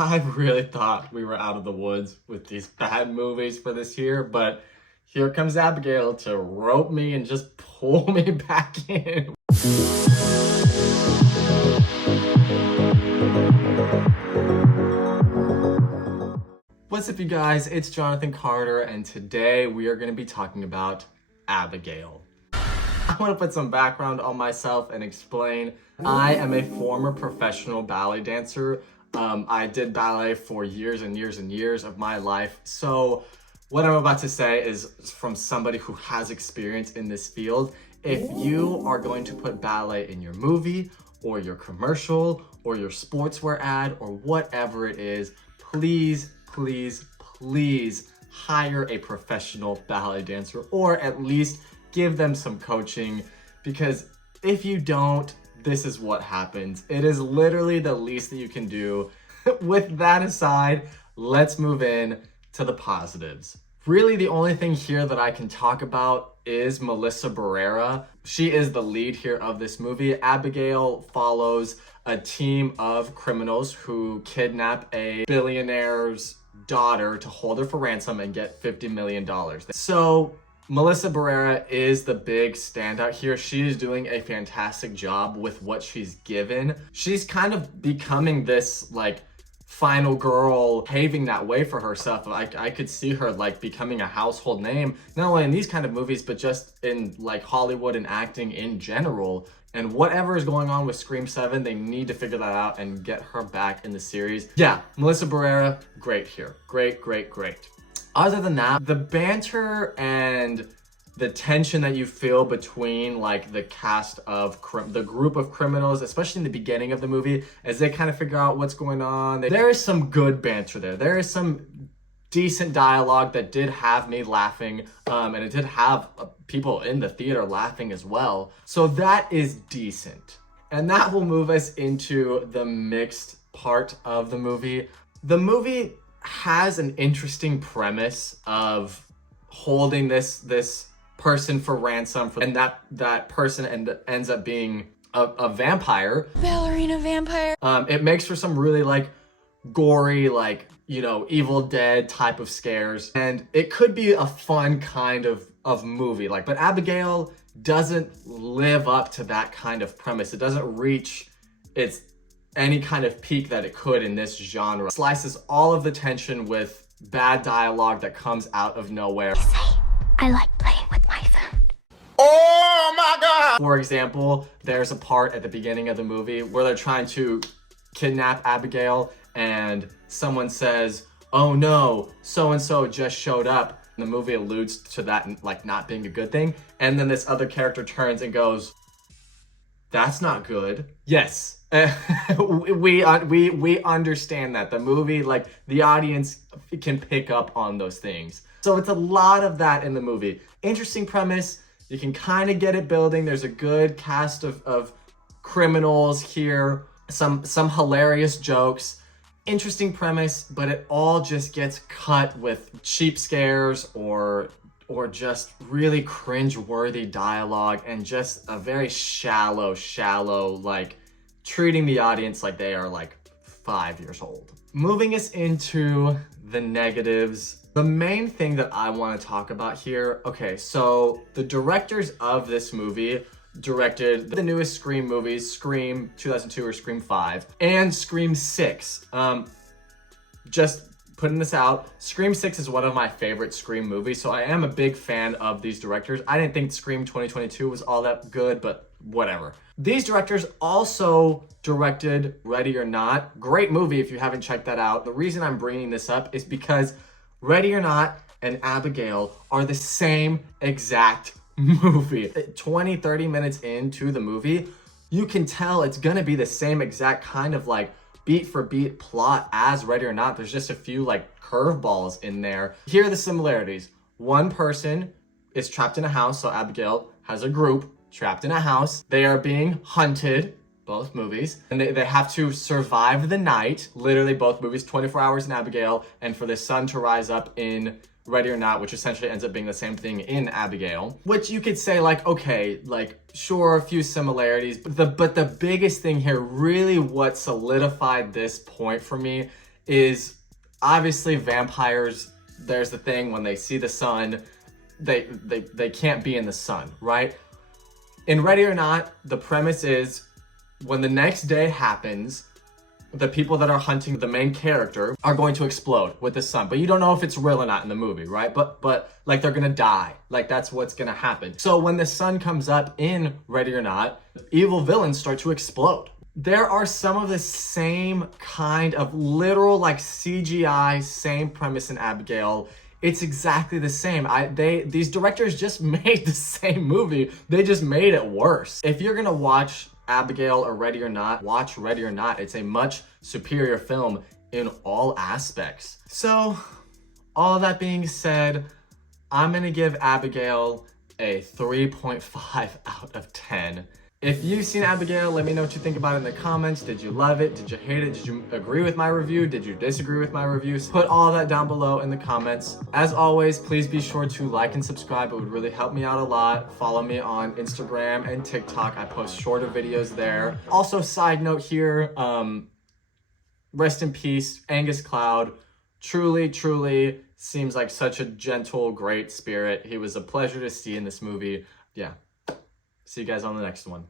I really thought we were out of the woods with these bad movies for this year, but here comes Abigail to rope me and just pull me back in. What's up, you guys? It's Jonathan Carter, and today we are going to be talking about Abigail. I want to put some background on myself and explain. I am a former professional ballet dancer. I did ballet for years and years and years of my life. So what I'm about to say is from somebody who has experience in this field. If you are going to put ballet in your movie or your commercial or your sportswear ad or whatever it is, please, please, please hire a professional ballet dancer, or at least give them some coaching, because if you don't, this is what happens. It is literally the least that you can do. With that aside, let's move in to the positives. Really, the only thing here that I can talk about is Melissa Barrera. She is the lead here of this movie. Abigail follows a team of criminals who kidnap a billionaire's daughter to hold her for ransom and get $50 million. So Melissa Barrera is the big standout here. She is doing a fantastic job with what she's given. She's kind of becoming this like final girl, paving that way for herself. I could see her like becoming a household name, not only in these kind of movies, but just in like Hollywood and acting in general. And whatever is going on with Scream 7, they need to figure that out and get her back in the series. Yeah, Melissa Barrera, great here. Great, great, great. Other than that, the banter and the tension that you feel between like the cast of the group of criminals, especially in the beginning of the movie, as they kind of figure out what's going on, there is some good banter there. There is some decent dialogue that did have me laughing, and it did have people in the theater laughing as well. So that is decent. And that will move us into the mixed part of the movie. The movie has an interesting premise of holding this person for ransom, and that person ends up being a vampire. Ballerina vampire. It makes for some really like gory, like, you know, Evil Dead type of scares, and it could be a fun kind of movie, like, but Abigail doesn't live up to that kind of premise. It doesn't reach any kind of peak that it could in this genre. It slices all of the tension with bad dialogue that comes out of nowhere. They say, I like playing with my food. Oh my God! For example, there's a part at the beginning of the movie where they're trying to kidnap Abigail, and someone says, oh no, so-and-so just showed up. And the movie alludes to that like not being a good thing. And then this other character turns and goes, that's not good. Yes. We understand that. The movie, like, the audience can pick up on those things. So it's a lot of that in the movie. Interesting premise. You can kind of get it building. There's a good cast of criminals here. Some hilarious jokes. Interesting premise, but it all just gets cut with cheap scares or just really cringe-worthy dialogue and just a very shallow, like, treating the audience like they are like 5 years old. Moving us into the negatives. The main thing that I want to talk about here, okay, so the directors of this movie directed the newest Scream movies, Scream 2002 or Scream 5, and Scream 6. Just putting this out, Scream 6 is one of my favorite Scream movies, so I am a big fan of these directors. I didn't think Scream 2022 was all that good, but whatever. These directors also directed Ready or Not. Great movie if you haven't checked that out. The reason I'm bringing this up is because Ready or Not and Abigail are the same exact movie. 20-30 minutes into the movie, you can tell it's gonna be the same exact kind of like beat for beat plot as Ready or Not. There's just a few like curveballs in there. Here are the similarities. One person is trapped in a house, so Abigail has a group trapped in a house. They are being hunted, both movies, and they have to survive the night, literally both movies, 24 hours in Abigail, and for the sun to rise up in Ready or Not, which essentially ends up being the same thing in Abigail. Which you could say like, okay, like sure, a few similarities, but the biggest thing here, really what solidified this point for me, is obviously vampires. There's the thing when they see the sun, they can't be in the sun, right? In Ready or Not, the premise is when the next day happens, the people that are hunting the main character are going to explode with the sun. But you don't know if it's real or not in the movie, right? But like they're gonna die. Like that's what's gonna happen. So when the sun comes up in Ready or Not, evil villains start to explode. There are some of the same kind of literal like CGI, same premise in Abigail. It's exactly the same. These directors just made the same movie. They just made it worse. If you're gonna watch Abigail or Ready or Not, watch Ready or Not. It's a much superior film in all aspects. So, all that being said, I'm gonna give Abigail a 3.5 out of 10. If you've seen Abigail, let me know what you think about it in the comments. Did you love it? Did you hate it? Did you agree with my review? Did you disagree with my reviews? Put all that down below in the comments. As always, please be sure to like and subscribe. It would really help me out a lot. Follow me on Instagram and TikTok. I post shorter videos there. Also, side note here, rest in peace, Angus Cloud. Truly seems like such a gentle, great spirit. He was a pleasure to see in this movie. Yeah. See you guys on the next one.